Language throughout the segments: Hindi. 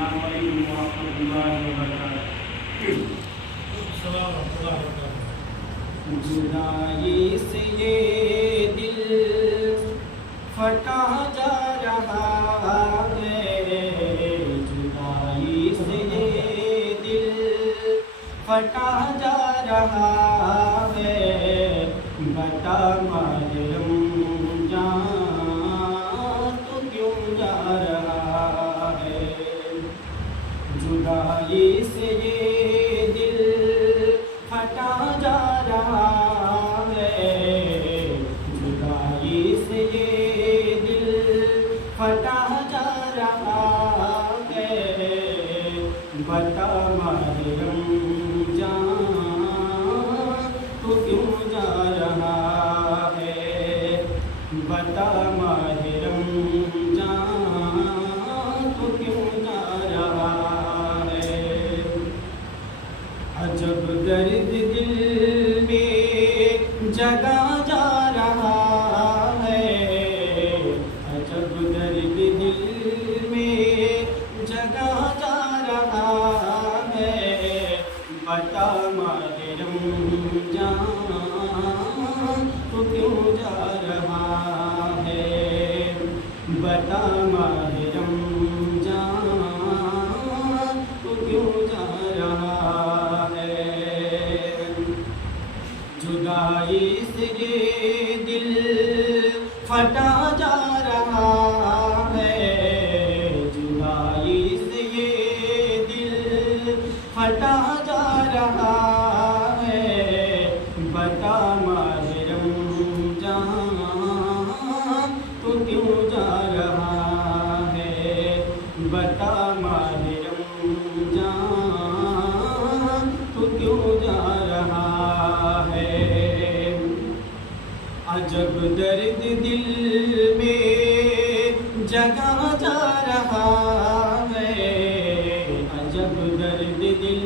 अस्सलामु अलैकुम वरहमतुल्लाहि वबरकातुहू। जुदाई से ये दिल फटा जा रहा है, जुदाई से ये दिल फटा जा रहा है। बता मालूम जान तो क्यों जा रहा है। जुदाई से ये दिल फटा जा रहा है, जुदाई से ये दिल फटा जा रहा है। बता मालूम जान तो क्यों जा रहा है। बता मालूम जान तो क्यों जा रहा है। अजब दर्द दिल में जगा जा रहा है, अजब दर्द दिल में जगा जा रहा है। बता मालूम जान तो क्यों जा रहा है। बता मालूम जान तो क्यों जा रहा है। जुदाई से ये दिल फटा जा रहा है, जुदाई से ये दिल फटा जा रहा है। बता मालूम जान तो क्यों जा रहा है। बता मालूम जान तो क्यों जा रहा है। अजब दर्द दिल में जगा जा रहा है, अजब दर्द दिल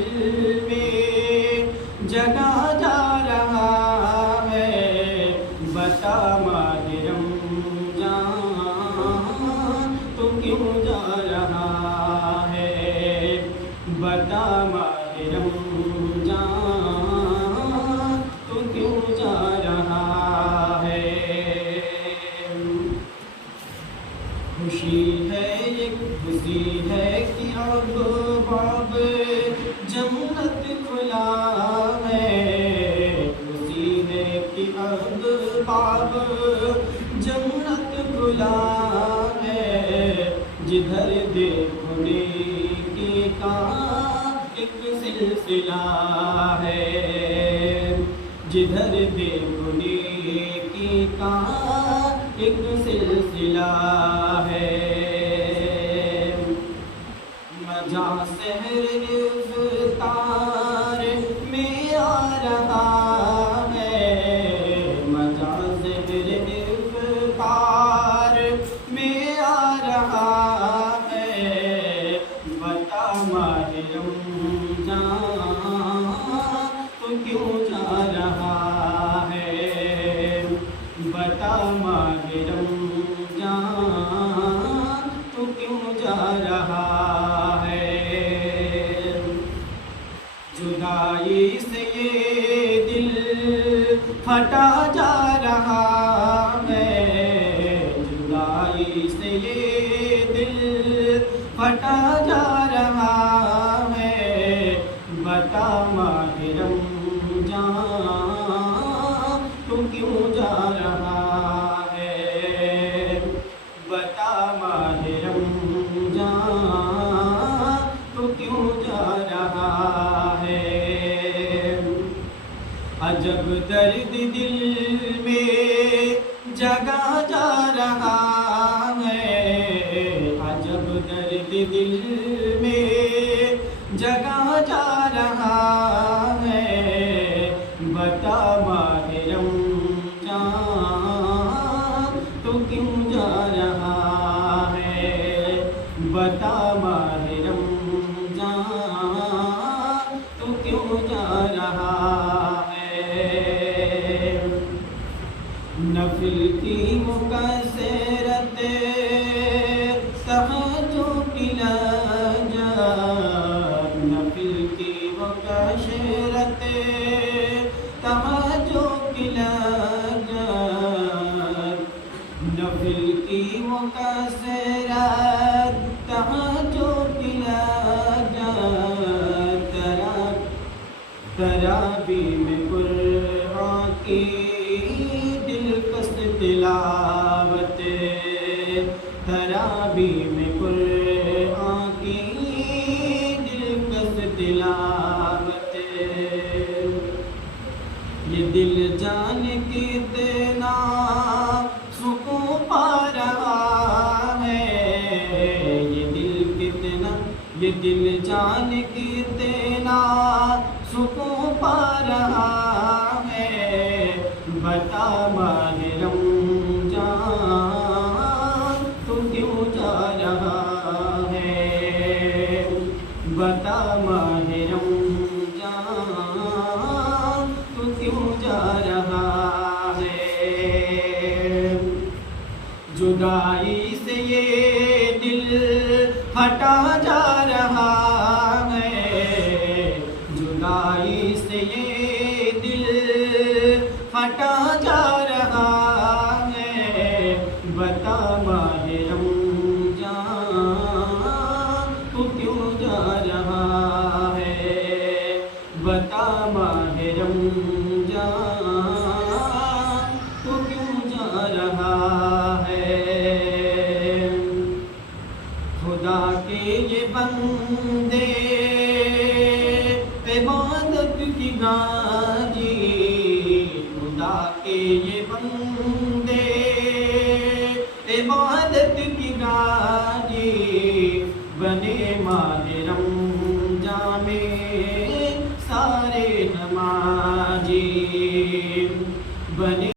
में जगा जा रहा है। बता मालूम जान तो क्यों जा रहा है। बता मालूम जान तो क्यों जा रहा है। खुशी है ये खुशी है कि अब बाब जन्नत खुला है। खुशी है कि अब बाब जन्नत खुला है। जिधर देखो नेकी का एक सिलसिला है, जिधर देखो नेकी का एक सिलसिला है। मजा शहर इफ्तार में आ रहा है, मजा शहर इफ्तार में आ रहा है। बता मालूम जान तो क्यों जा रहा है। बता मालूम जान तो क्यों जा रहा है। जुदाई से ये दिल फटा जा रहा है, जुदाई से ये दिल फटा जा रहा है। बता मालूम जान तो क्यों जा रहा है। बता मालूम जान तो क्यों जा रहा है। अजब दर्द दिल में जगा जा रहा है, अजब दर्द दिल में जगा जा रहा है। बता मालूम जान तो क्यों जा रहा है। बता मालूम जान तो क्यों जा रहा है। नफिल की मुकस्सरत तहज्जुद की लजा ये दिल जान कितना सुकून पा रहा है, बता माहे रमजान तू क्यों जा रहा है, बता माहे रमजान तू क्यों जा रहा है। जुदाई से ये दिल फटा जा रहा है, जुदाई से ये दिल फटा जा रहा है, बता माहे रमजान तू क्यों जा रहा है, बता माहे रमजान तू क्यों जा रहा है। खुदा के ये बंदे इबादत की गाजी, खुदा के ये बंदे इबादत की गाजी, बने माहे रमजान में सारे नमाजी, बने